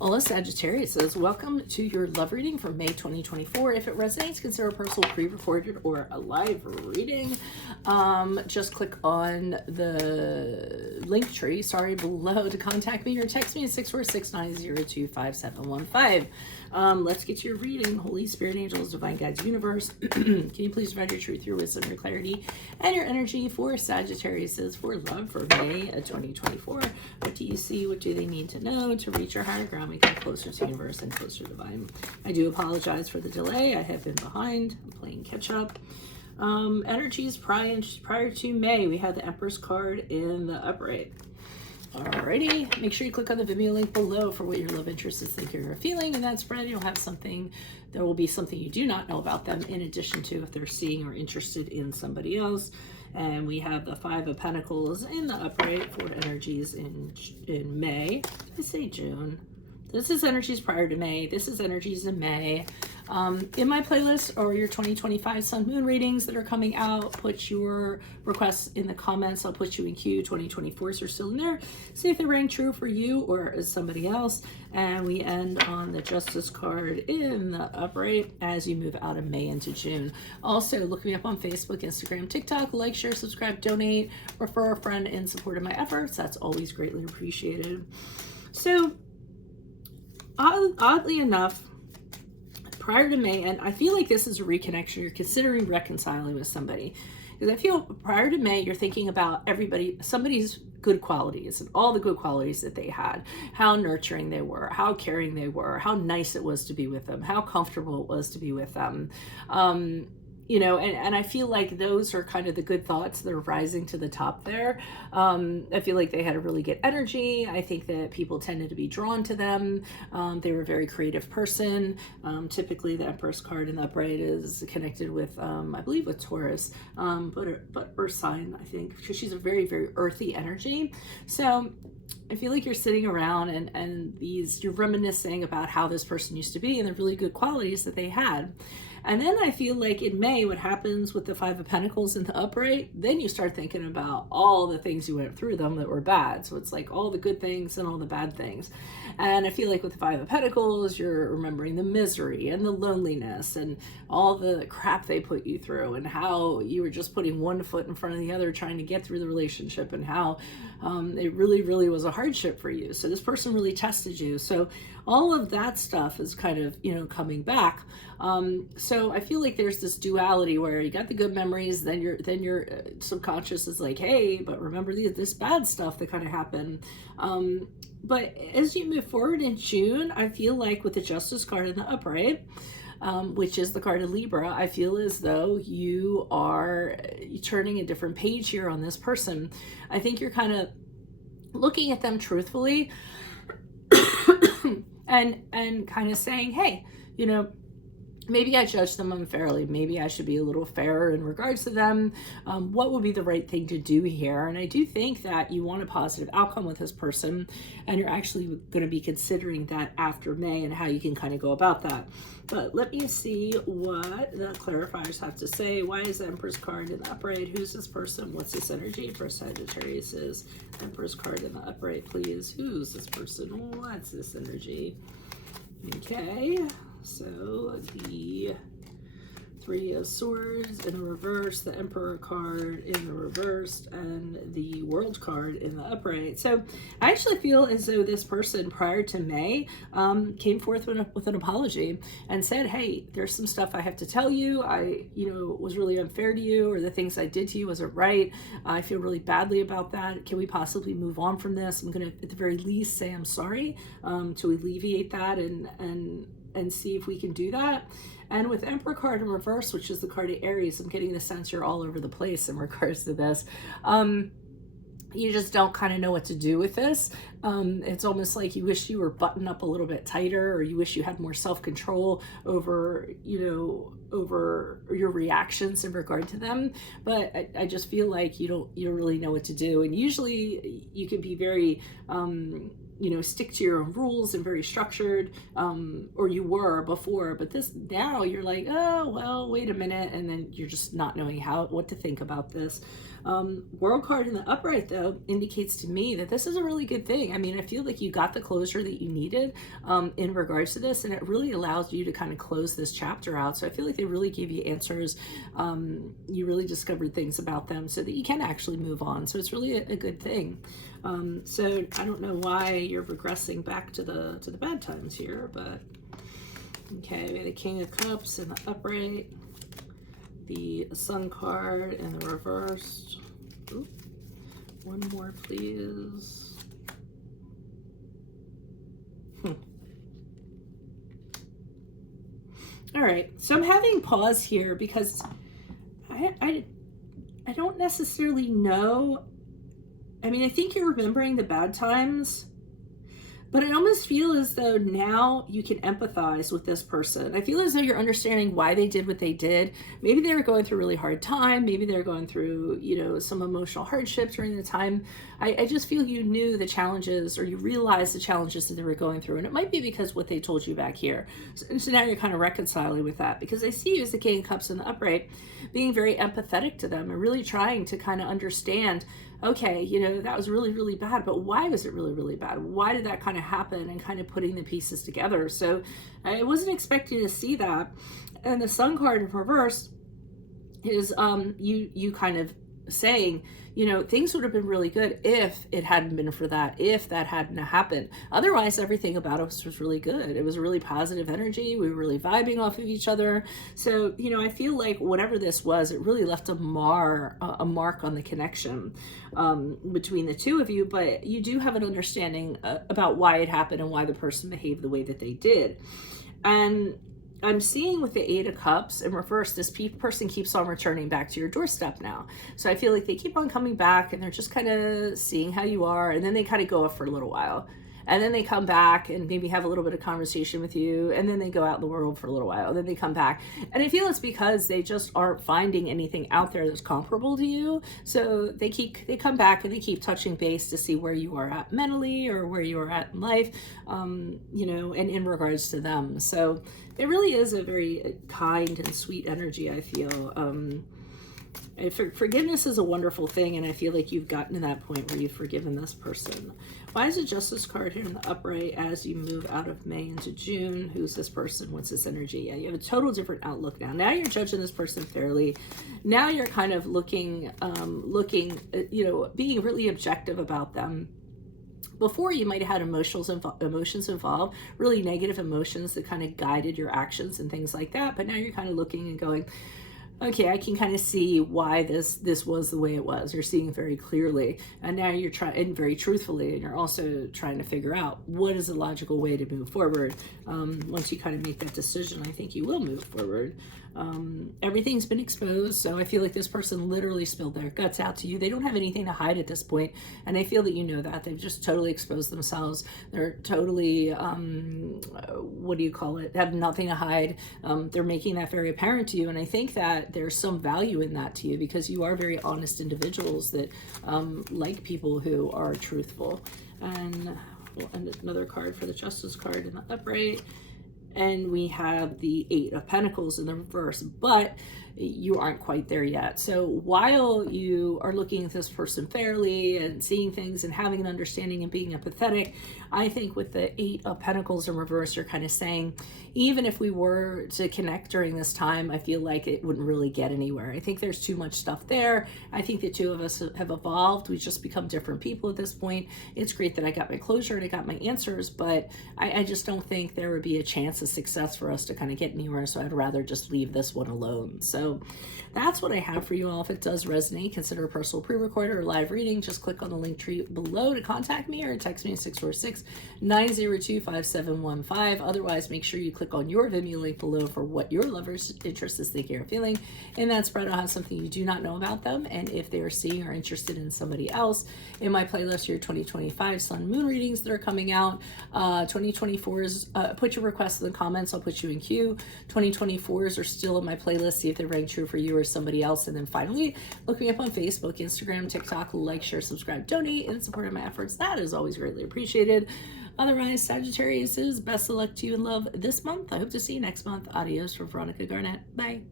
Hola Sagittarius, welcome to your love reading for May 2024. If it resonates, consider a personal pre-recorded or a live reading. Just click on the link tree, below to contact me or text me at 646-902-5715. Let's get to your reading. Holy Spirit, angels, divine guides, universe. Can you please provide your truth, your wisdom, your clarity, and your energy for Sagittarius for love for May 2024? What do you see? What do they need to know to reach your higher ground? We come closer to universe and closer to divine. I do apologize for the delay. I have been behind. I'm playing catch up. Energies prior to May. We have the Empress card in the upright. Alrighty, make sure you click on the Vimeo link below for what your love interest is thinking or feeling. In that spread, you'll have something, there will be something you do not know about them in addition to if they're seeing or interested in somebody else. And we have the Five of Pentacles in the upright for energies in May. I say June. This is energies prior to May. This is energies in May. In my playlist or your 2025 Sun Moon readings that are coming out, put your requests in the comments. I'll put you in queue. 2024s are still in there. See if they rang true for you or is somebody else. And we end on the Justice card in the upright as you move out of May into June. Also, look me up on Facebook, Instagram, TikTok. Like, share, subscribe, donate, refer a friend in support of my efforts. That's always greatly appreciated. So, oddly enough, prior to May, and I feel like this is a reconnection, you're considering reconciling with somebody. Because I feel prior to May, you're thinking about somebody's good qualities and all the good qualities that they had, how nurturing they were, how caring they were, how nice it was to be with them, how comfortable it was to be with them. You know, and I feel like those are kind of the good thoughts that are rising to the top there. I feel like they had a really good energy. I think that people tended to be drawn to them. They were a very creative person. Typically, the Empress card in the upright is connected with, I believe, with Taurus, but Earth sign, I think, because she's a very, very earthy energy. So I feel like you're sitting around and you're reminiscing about how this person used to be and the really good qualities that they had. And then I feel like in May, what happens with the Five of Pentacles in the upright, then you start thinking about all the things you went through them that were bad. So it's like all the good things and all the bad things. And I feel like with the Five of Pentacles, you're remembering the misery and the loneliness and all the crap they put you through and how you were just putting one foot in front of the other trying to get through the relationship and how it really, really was a hardship for you. So this person really tested you. So all of that stuff is kind of, you know, coming back. So I feel like there's this duality where you got the good memories, then your subconscious is like, hey, but remember this bad stuff that kind of happened. But as you move forward in June, I feel like with the Justice card in the upright, which is the card of Libra, I feel as though you are turning a different page here on this person. I think you're kind of looking at them truthfully and kind of saying, hey, you know, maybe I judged them unfairly. Maybe I should be a little fairer in regards to them. What would be the right thing to do here? And I do think that you want a positive outcome with this person, and you're actually going to be considering that after May and how you can kind of go about that. But let me see what the clarifiers have to say. Why is the Empress card in the upright? Who's this person? What's this energy for Sagittarius? Empress card in the upright, please. Who's this person? What's this energy? Okay. So the Three of Swords in the reverse, the Emperor card in the reverse, and the World card in the upright. So I actually feel as though this person prior to May came forth with an apology and said, hey, there's some stuff I have to tell you. I, you know, was really unfair to you, or the things I did to you wasn't right. I feel really badly about that. Can we possibly move on from this? I'm going to, at the very least, say I'm sorry to alleviate that and see if we can do that. And with Emperor card in reverse, which is the card of Aries, I'm getting the sense you're all over the place in regards to this. You just don't kind of know what to do with this. It's almost like you wish you were buttoned up a little bit tighter, or you wish you had more self-control over, you know, over your reactions in regard to them. But I just feel like you don't really know what to do. And usually you can be very, you know, stick to your own rules and very structured, or you were before, but this now you're like, oh, well, wait a minute. And then you're just not knowing what to think about this. World card in the upright, though, indicates to me that this is a really good thing. I mean, I feel like you got the closure that you needed in regards to this, and it really allows you to kind of close this chapter out. So I feel like they really gave you answers. You really discovered things about them so that you can actually move on. So it's really a good thing. So I don't know why you're regressing back to the bad times here, but okay, we have the King of Cups in the upright, the Sun card in the reversed. Ooh, one more, please. All right, so I'm having pause here because I don't necessarily know. I mean, I think you're remembering the bad times, but I almost feel as though now you can empathize with this person. I feel as though you're understanding why they did what they did. Maybe they were going through a really hard time. Maybe they were going through, you know, some emotional hardship during the time. I just feel you knew the challenges, or you realized the challenges that they were going through. And it might be because what they told you back here. So now you're kind of reconciling with that, because I see you as the King of Cups in the upright, being very empathetic to them and really trying to kind of understand, okay, you know, that was really, really bad, but why was it really, really bad? Why did that kind of happen, and kind of putting the pieces together? So I wasn't expecting to see that. And the Sun card in reverse is you kind of saying, you know, things would have been really good if it hadn't been for that, if that hadn't happened. Otherwise, everything about us was really good. It was a really positive energy. We were really vibing off of each other. So, you know, I feel like whatever this was, it really left a mark on the connection between the two of you. But you do have an understanding about why it happened and why the person behaved the way that they did. And I'm seeing with the Eight of Cups in reverse, this person keeps on returning back to your doorstep now. So I feel like they keep on coming back, and they're just kind of seeing how you are, and then they kind of go off for a little while. And then they come back and maybe have a little bit of conversation with you, and then they go out in the world for a little while, and then they come back. And I feel it's because they just aren't finding anything out there that's comparable to you. So they come back and they keep touching base to see where you are at mentally, or where you are at in life, you know, and in regards to them. So it really is a very kind and sweet energy, I feel. Forgiveness is a wonderful thing, and I feel like you've gotten to that point where you've forgiven this person. Why is the Justice card here in the upright as you move out of May into June? Who's this person? What's this energy? Yeah, you have a total different outlook now. Now you're judging this person fairly. Now you're kind of looking, you know, being really objective about them. Before, you might have had emotions involved, really negative emotions that kind of guided your actions and things like that. But now you're kind of looking and going, okay, I can kind of see why this was the way it was. You're seeing very clearly, and now you're trying, and very truthfully, and you're also trying to figure out what is the logical way to move forward. Once you kind of make that decision, I think you will move forward. Everything's been exposed, so I feel like this person literally spilled their guts out to you. They don't have anything to hide at this point, and I feel that you know that. They've just totally exposed themselves. They're totally, what do you call it, have nothing to hide. They're making that very apparent to you, and I think that there's some value in that to you, because you are very honest individuals that like people who are truthful. And we'll end another card for the Justice card in the upright. And we have the Eight of Pentacles in the reverse, but you aren't quite there yet. So while you are looking at this person fairly and seeing things and having an understanding and being empathetic, I think with the Eight of Pentacles in reverse, you're kind of saying, even if we were to connect during this time, I feel like it wouldn't really get anywhere. I think there's too much stuff there. I think the two of us have evolved. We've just become different people at this point. It's great that I got my closure and I got my answers, but I just don't think there would be a chance of success for us to kind of get anywhere. So I'd rather just leave this one alone. So that's what I have for you all. If it does resonate, consider a personal pre-recorded or live reading. Just click on the link tree below to contact me, or text me at 646-902-5715. Otherwise, make sure you click on your Vimeo link below for what your lover's interest is thinking or feeling. In that spread, I'll have something you do not know about them, and if they are seeing or interested in somebody else. In my playlist, your 2025 Sun Moon readings that are coming out. 2024s, put your requests in the comments. I'll put you in queue. 2024s are still in my playlist. See if they're rang true for you or somebody else. And then finally, look me up on Facebook, Instagram, TikTok, like, share, subscribe, donate in support of my efforts. That is always greatly appreciated. Otherwise, Sagittarius, is best of luck to you in love this month. I hope to see you next month. Adios from Veronica Garnett. Bye.